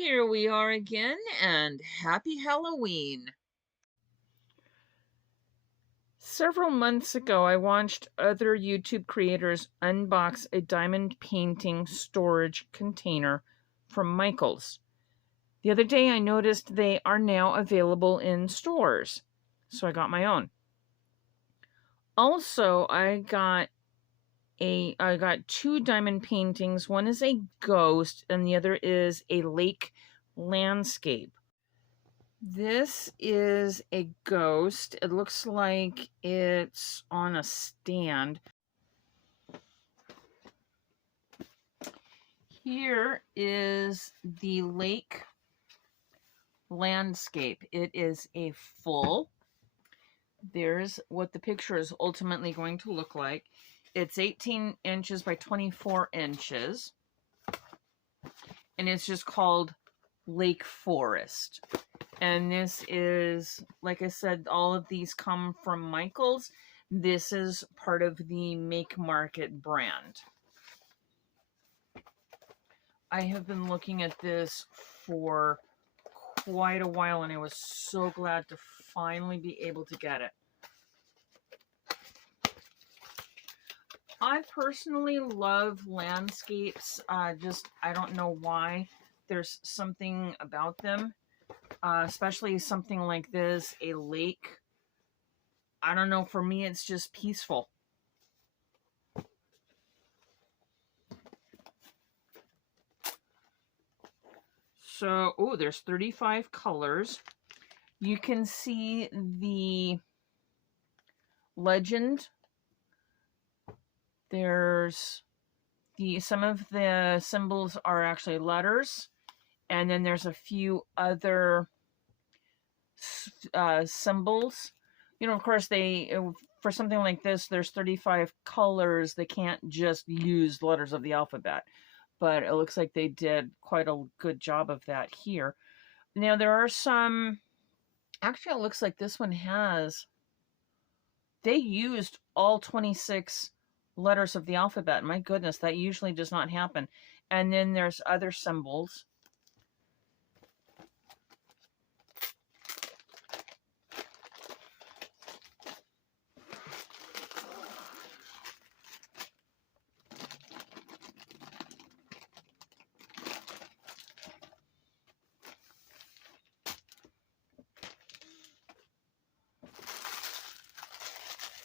Here we are again, and happy Halloween. Several months ago, I watched other YouTube creators unbox a diamond painting storage container from Michaels. The other day, I noticed they are now available in stores, so I got my own. Also, I got two diamond paintings. One is a ghost, and the other is a lake landscape. This is a ghost. It looks like it's on a stand. Here is the lake landscape. It is a full. There's what the picture is ultimately going to look like. It's 18 inches by 24 inches. And it's just called Lake Forest. And this is, like I said, all of these come from Michaels. This is part of the Make Market brand. I have been looking at this for quite a while, and I was so glad to finally be able to get it. I personally love landscapes. I don't know why. There's something about them. Especially something like this, a lake. I don't know, for me it's just peaceful. So, oh, there's 35 colors. You can see the legend. There's some of the symbols are actually letters, and then there's a few other symbols. Of course, for something like this, there's 35 colors. They can't just use letters of the alphabet, but it looks like they did quite a good job of that here. Now, there are some, actually, it looks like this one they used all 26 letters of the alphabet. My goodness, that usually does not happen. And then there's other symbols.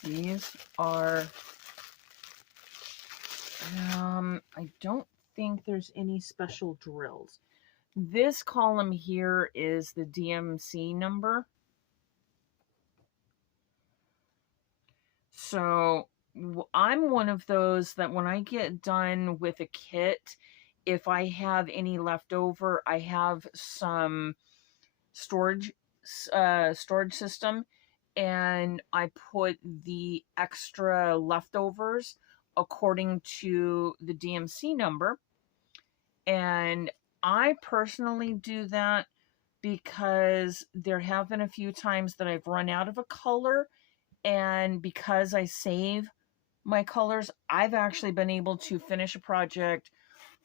These are, I don't think there's any special drills. This column here is the DMC number. So I'm one of those that when I get done with a kit, if I have any left over, I have some storage system, and I put the extra leftovers according to the DMC number. And I personally do that because there have been a few times that I've run out of a color, and because I save my colors, I've actually been able to finish a project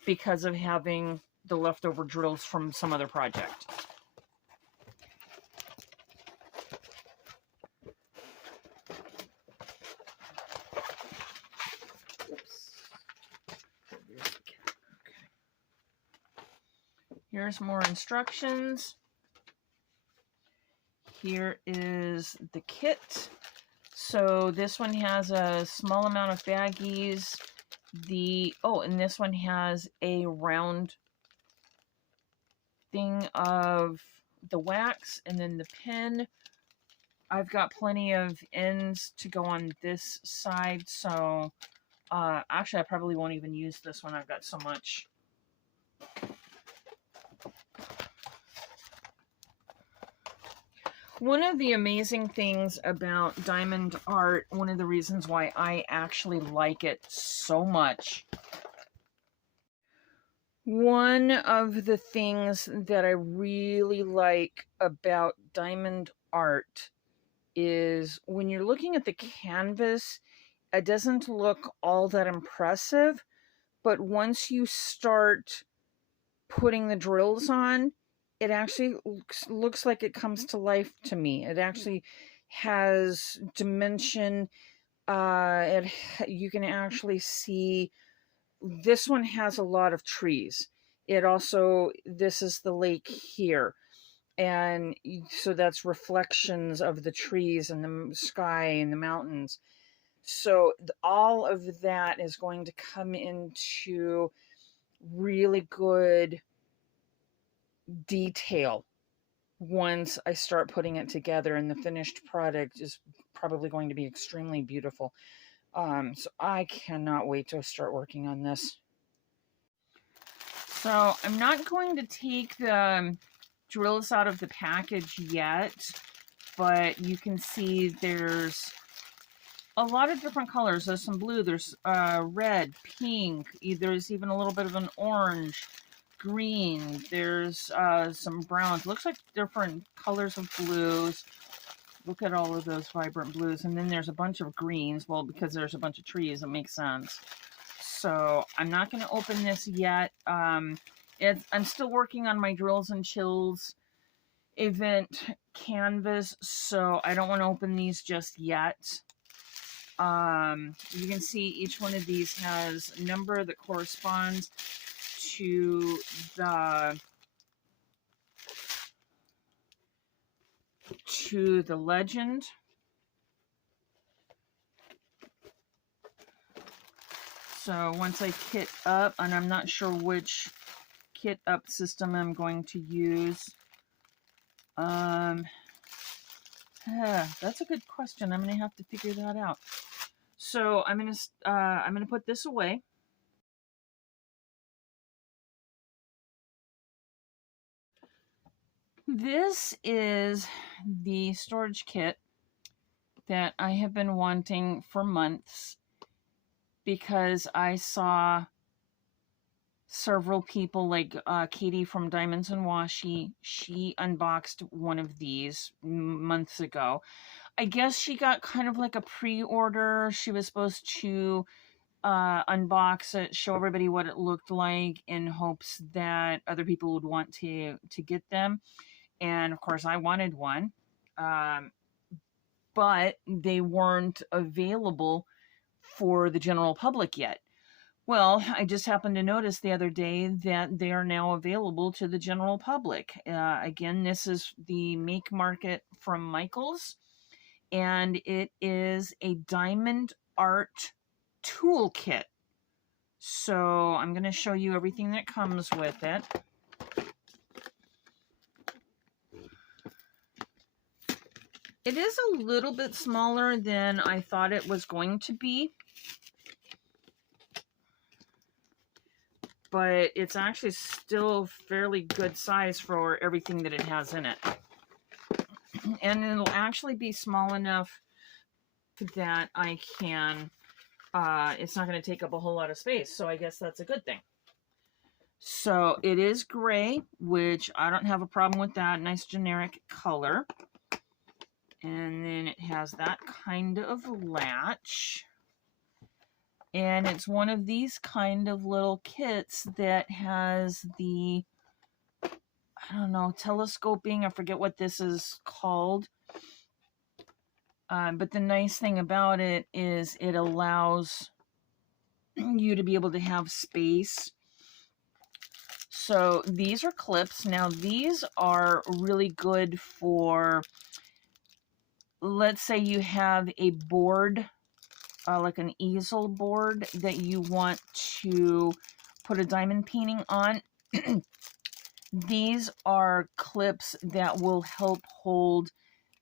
because of having the leftover drills from some other project. Here's more instructions. Here is the kit. So this one has a small amount of baggies. And this one has a round thing of the wax, and then the pen. I've got plenty of ends to go on this side, so actually I probably won't even use this one. I've got so much. One of the amazing things about diamond art, one of the reasons why I actually like it so much, one of the things that I really like about diamond art is when you're looking at the canvas, it doesn't look all that impressive, but once you start putting the drills on, it actually looks like it comes to life to me. It actually has dimension. You can actually see this one has a lot of trees. It also, this is the lake here. And so that's reflections of the trees and the sky and the mountains. So all of that is going to come into really good detail once I start putting it together, and the finished product is probably going to be extremely beautiful. So I cannot wait to start working on this. So I'm not going to take the drills out of the package yet, but you can see there's a lot of different colors. There's some blue, there's red, pink, there's even a little bit of an orange, green, there's some browns. Looks like different colors of blues. Look at all of those vibrant blues. And then there's a bunch of greens. Well, because there's a bunch of trees, it makes sense. So I'm not going to open this yet. I'm still working on my Drills and Chills event canvas, so I don't want to open these just yet. You can see each one of these has a number that corresponds to the legend. So once I kit up, and I'm not sure which kit up system I'm going to use. That's a good question. I'm going to have to figure that out. So I'm going to put this away. This is the storage kit that I have been wanting for months because I saw several people, like Katie from Diamonds and Washi. She unboxed one of these months ago. I guess she got kind of like a pre-order. She was supposed to unbox it, show everybody what it looked like in hopes that other people would want to get them. And of course I wanted one, but they weren't available for the general public yet. Well, I just happened to notice the other day that they are now available to the general public. Again, this is the Make Market from Michaels, and it is a diamond art toolkit. So I'm going to show you everything that comes with it. It is a little bit smaller than I thought it was going to be, but it's actually still fairly good size for everything that it has in it. And it'll actually be small enough that I can, it's not going to take up a whole lot of space, so I guess that's a good thing. So it is gray, which I don't have a problem with that. Nice generic color. And then it has that kind of latch. And it's one of these kind of little kits that has the, I don't know, telescoping. I forget what this is called. But the nice thing about it is it allows you to be able to have space. So these are clips. Now these are really good for, let's say you have a board, like an easel board that you want to put a diamond painting on. These are clips that will help hold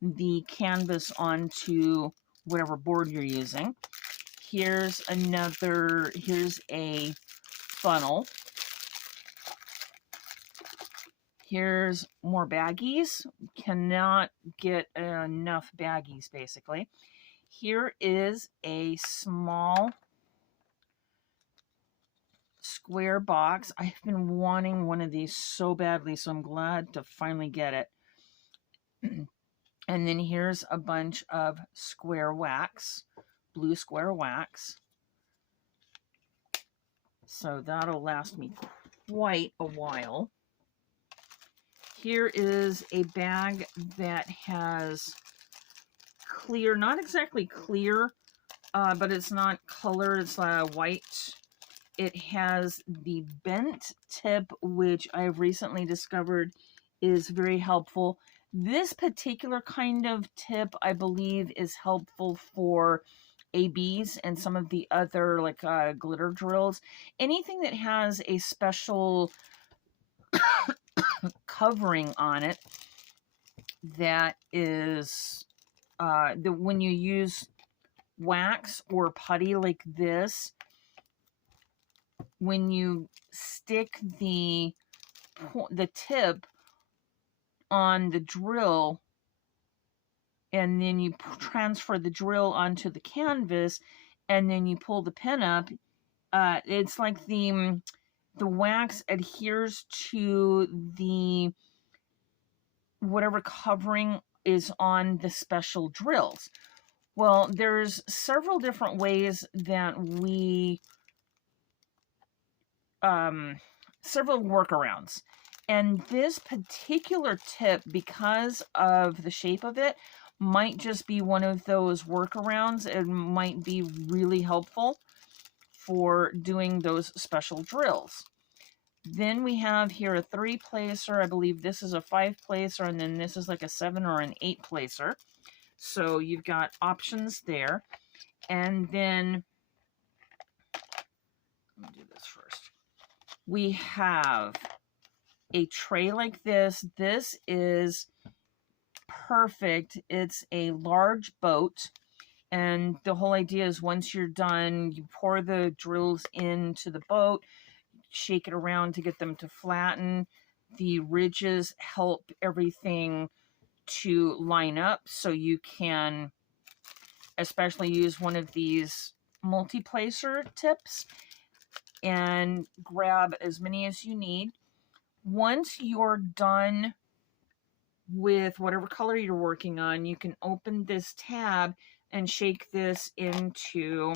the canvas onto whatever board you're using. Here's a funnel. Here's more baggies. Cannot get enough baggies, basically. Here is a small square box. I've been wanting one of these so badly, so I'm glad to finally get it. And then here's a bunch of square wax, blue square wax. So that'll last me quite a while. Here is a bag that has clear, not exactly clear, but it's not color, it's white. It has the bent tip, which I've recently discovered is very helpful. This particular kind of tip, I believe, is helpful for ABs and some of the other like glitter drills. Anything that has a special covering on it that is when you use wax or putty like this, when you stick the tip on the drill and then you transfer the drill onto the canvas and then you pull the pin up, it's like the wax adheres to the whatever covering is on the special drills. Well, there's several different ways that we several workarounds. And this particular tip, because of the shape of it, might just be one of those workarounds. It might be really helpful for doing those special drills. Then we have here a 3-placer. I believe this is a 5-placer, and then this is like a 7 or an 8-placer. So you've got options there. And then, let me do this first. We have a tray like this. This is perfect. It's a large boat. And the whole idea is once you're done, you pour the drills into the boat, shake it around to get them to flatten. The ridges help everything to line up, so you can especially use one of these multi-placer tips and grab as many as you need. Once you're done with whatever color you're working on, you can open this tab and shake this into,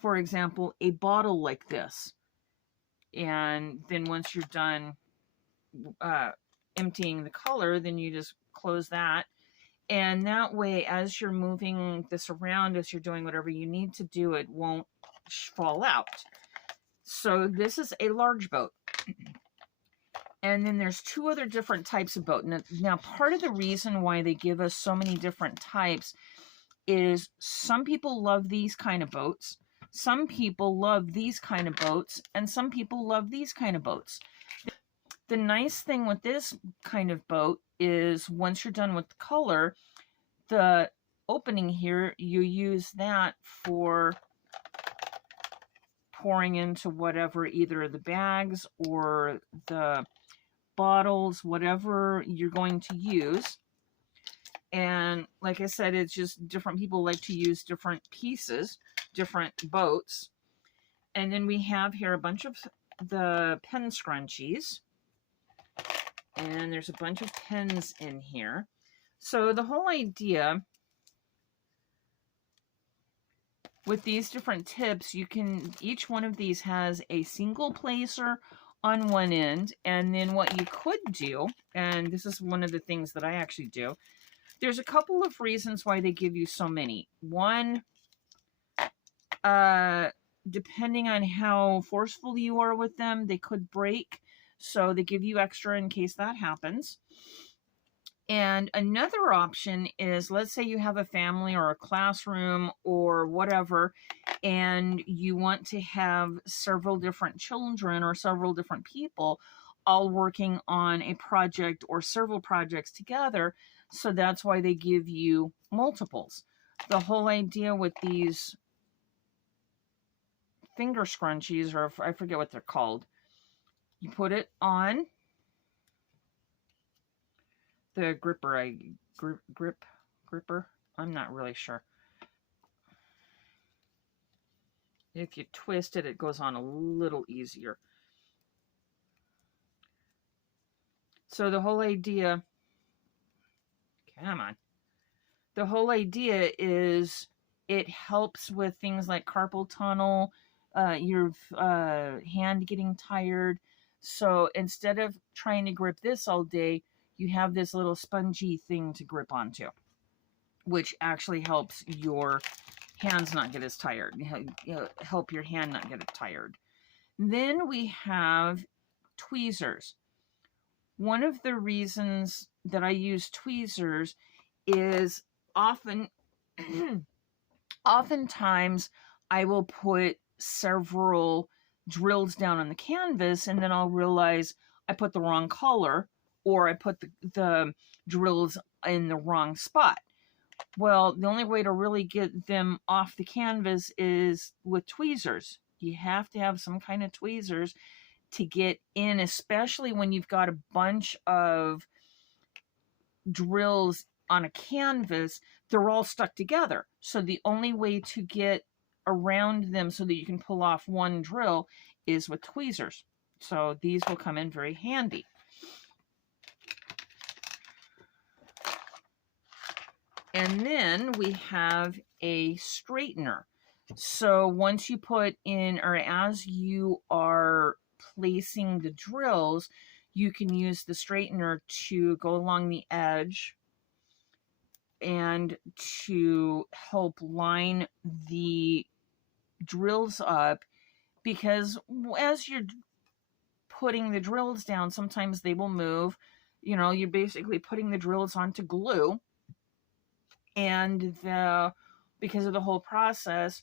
for example, a bottle like this. And then once you're done emptying the color, then you just close that. And that way, as you're moving this around, as you're doing whatever you need to do, it won't fall out. So this is a large boat. And then there's 2 other different types of boat. Now, part of the reason why they give us so many different types is some people love these kind of boats, some people love these kind of boats, and some people love these kind of boats. The nice thing with this kind of boat is once you're done with the color, the opening here, you use that for pouring into whatever, either the bags or the bottles, whatever you're going to use. And like I said, it's just different people like to use different pieces, different boats. And then we have here a bunch of the pen scrunchies. And there's a bunch of pens in here. So the whole idea with these different tips, you can, each one of these has a single placer on one end. And then what you could do, and this is one of the things that I actually do, there's a couple of reasons why they give you so many. One, depending on how forceful you are with them, they could break. So they give you extra in case that happens. And another option is, let's say you have a family or a classroom or whatever, and you want to have several different children or several different people all working on a project or several projects together. So that's why they give you multiples. The whole idea with these finger scrunchies, or I forget what they're called, you put it on the gripper, gripper, I'm not really sure. If you twist it, it goes on a little easier. So the whole idea, come on, the whole idea is it helps with things like carpal tunnel, your hand getting tired. So instead of trying to grip this all day, you have this little spongy thing to grip onto, which actually helps your hands not get as tired, help your hand not get tired. Then we have tweezers. One of the reasons that I use tweezers is oftentimes I will put several drills down on the canvas, and then I'll realize I put the wrong color, or I put the drills in the wrong spot. Well, the only way to really get them off the canvas is with tweezers. You have to have some kind of tweezers to get in, especially when you've got a bunch of drills on a canvas. They're all stuck together. So the only way to get around them so that you can pull off one drill is with tweezers. So these will come in very handy. And then we have a straightener. So once you put in, or as you are placing the drills, you can use the straightener to go along the edge and to help line the drills up, because as you're putting the drills down, sometimes they will move. You know, you're basically putting the drills onto glue, and because of the whole process,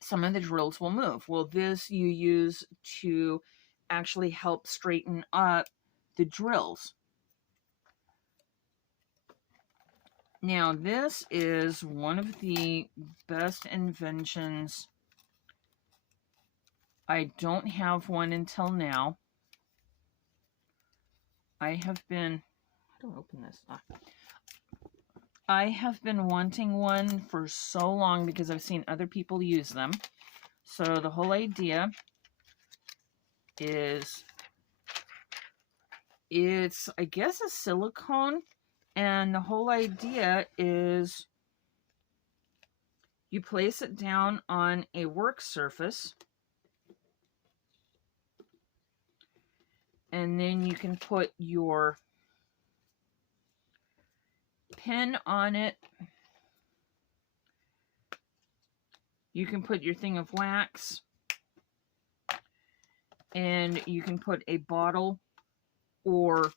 some of the drills will move. Well, this you use to actually help straighten up the drills. Now, this is one of the best inventions. I don't have one until now. I have been, how do I open this? I have been wanting one for so long because I've seen other people use them. So the whole idea is, it's, I guess, a silicone. And the whole idea is you place it down on a work surface, and then you can put your pen on it. You can put your thing of wax, and you can put a bottle or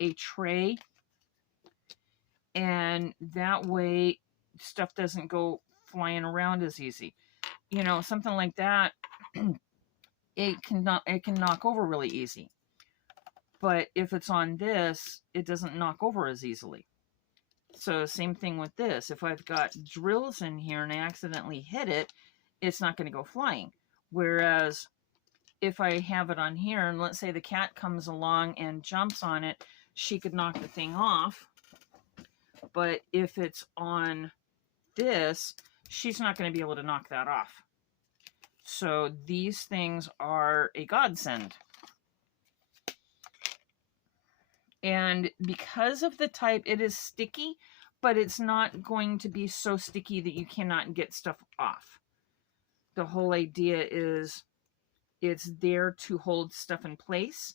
a tray, and that way stuff doesn't go flying around as easy. You know, something like that, it can knock over really easy. But if it's on this, it doesn't knock over as easily. So same thing with this. If I've got drills in here and I accidentally hit it, it's not going to go flying. Whereas if I have it on here, and let's say the cat comes along and jumps on it, she could knock the thing off. But if it's on this, she's not going to be able to knock that off. So these things are a godsend. And because of the type, it is sticky, but it's not going to be so sticky that you cannot get stuff off. The whole idea is it's there to hold stuff in place.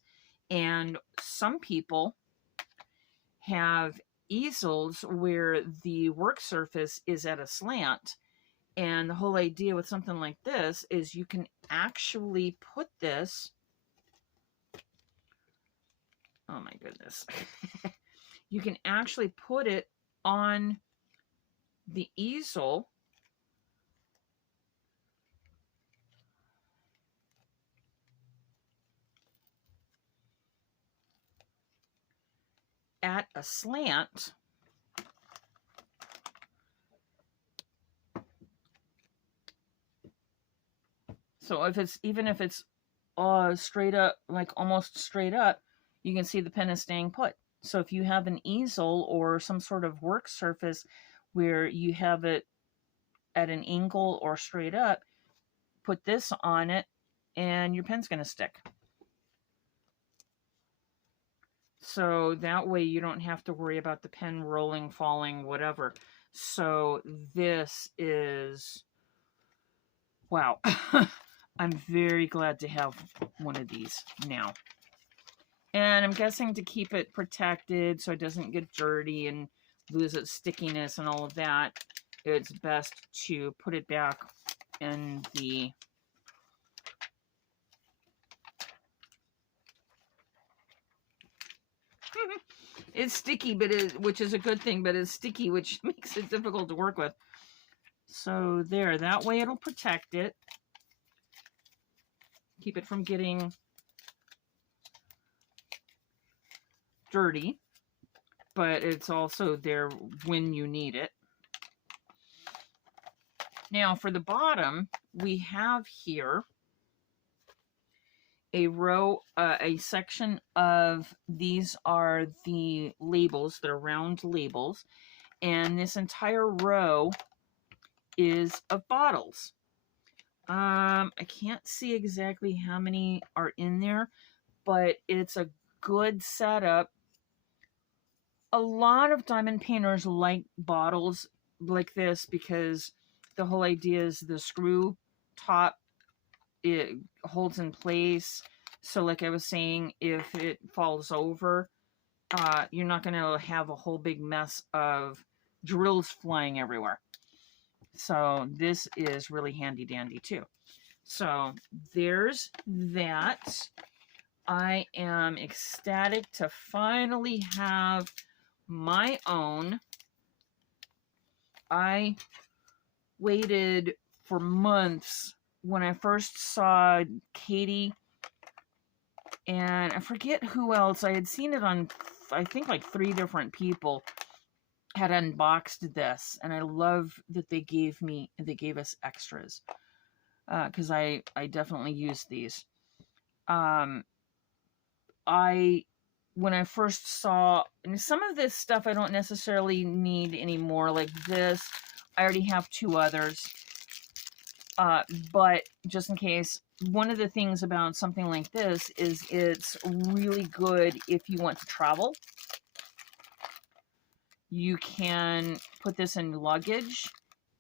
And some people have easels where the work surface is at a slant. And the whole idea with something like this is you can actually put this, oh my goodness, you can actually put it on the easel at a slant. So if it's, even if it's straight up, like almost straight up, you can see the pen is staying put. So if you have an easel or some sort of work surface where you have it at an angle or straight up, put this on it and your pen's going to stick. So that way you don't have to worry about the pen rolling, falling, whatever. So this is, wow. I'm very glad to have one of these now. And I'm guessing to keep it protected so it doesn't get dirty and lose its stickiness and all of that, it's best to put it back in the it's sticky, but which is a good thing, but it's sticky, which makes it difficult to work with. So there, that way it'll protect it. Keep it from getting dirty, but it's also there when you need it. Now for the bottom, we have here a row, a section of, these are the labels, they're round labels, and this entire row is of bottles. I can't see exactly how many are in there, but it's a good setup. A lot of diamond painters like bottles like this because the whole idea is the screw top, it holds in place. So like I was saying, if it falls over, you're not going to have a whole big mess of drills flying everywhere. So this is really handy dandy too. So there's that. I am ecstatic to finally have my own. I waited for months when I first saw Katie, and I forget who else. I had seen it on, I think, like 3 different people had unboxed this, and I love that they gave us extras, because I definitely use these. When I first saw, and some of this stuff I don't necessarily need anymore, like this, I already have 2 others, but just in case, one of the things about something like this is it's really good if you want to travel. You can put this in luggage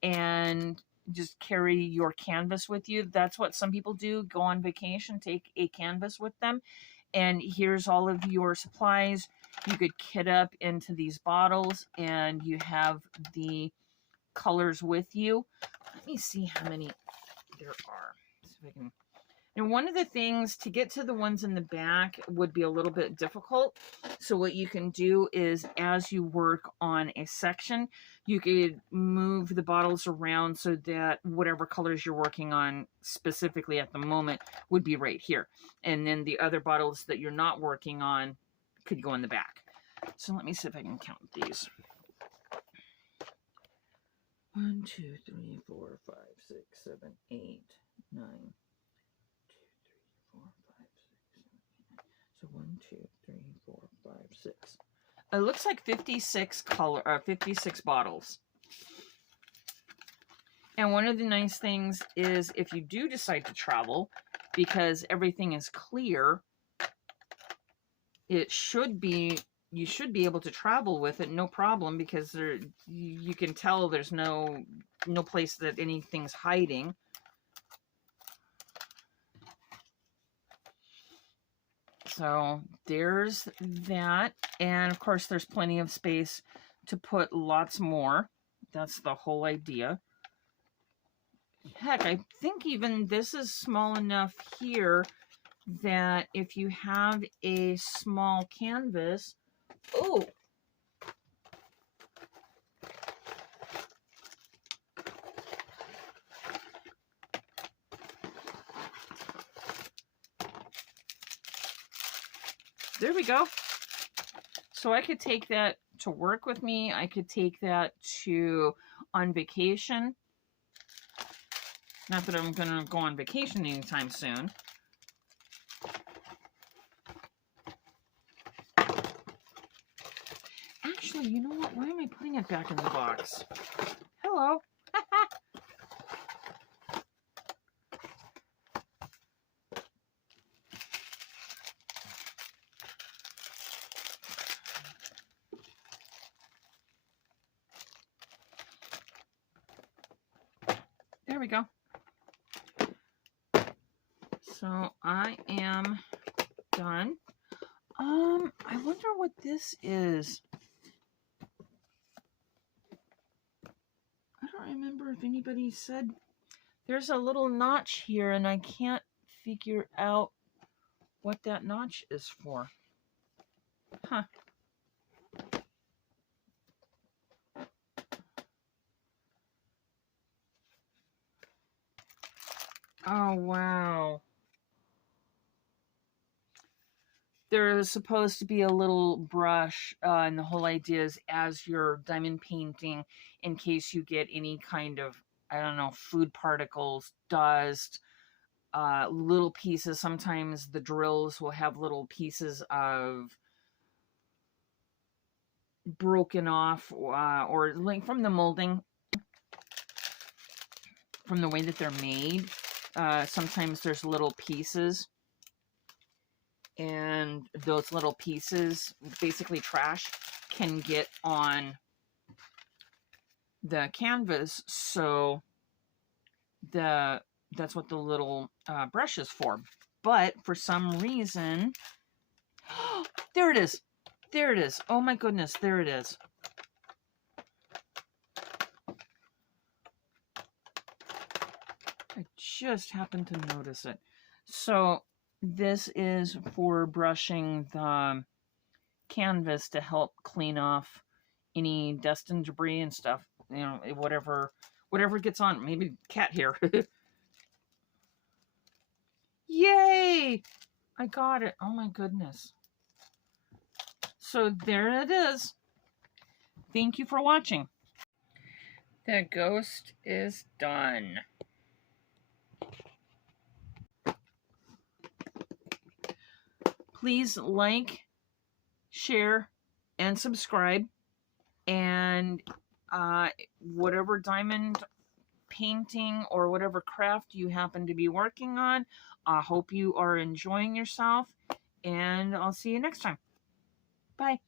and just carry your canvas with you. That's what some people do, go on vacation, take a canvas with them, and here's all of your supplies. You could kit up into these bottles and you have the colors with you. Let me see how many there are. See if I can. And one of the things, to get to the ones in the back would be a little bit difficult. So what you can do is, as you work on a section, you could move the bottles around so that whatever colors you're working on specifically at the moment would be right here. And then the other bottles that you're not working on could go in the back. So let me see if I can count these. 1, 2, 3, 4, 5, 6, 7, 8, 9. 1, 2, 3, 4, 5, 6. It looks like 56 bottles. And one of the nice things is, if you do decide to travel, because everything is clear, you should be able to travel with it, no problem, because you can tell there's no place that anything's hiding. So there's that. And of course, there's plenty of space to put lots more. That's the whole idea. Heck, I think even this is small enough here that if you have a small canvas, oh, there we go. So I could take that to work with me. I could take that on vacation. Not that I'm going to go on vacation anytime soon. Actually, you know what? Why am I putting it back in the box? Hello. There we go. So I am done. I wonder what this is. I don't remember if anybody said there's a little notch here and I can't figure out what that notch is for. Huh. Oh, wow. There is supposed to be a little brush, and the whole idea is as you're diamond painting, in case you get any kind of, I don't know, food particles, dust, little pieces. Sometimes the drills will have little pieces of broken off, or like from the molding, from the way that they're made. Sometimes there's little pieces, and those little pieces, basically trash, can get on the canvas. So that's what the little brush is for. But for some reason, there it is. There it is. Oh my goodness, there it is. I just happened to notice it. So this is for brushing the canvas to help clean off any dust and debris and stuff. You know, whatever gets on. Maybe cat hair. Yay! I got it. Oh my goodness. So there it is. Thank you for watching. The ghost is done. Please like, share, and subscribe. And whatever diamond painting or whatever craft you happen to be working on, I hope you are enjoying yourself. And I'll see you next time. Bye.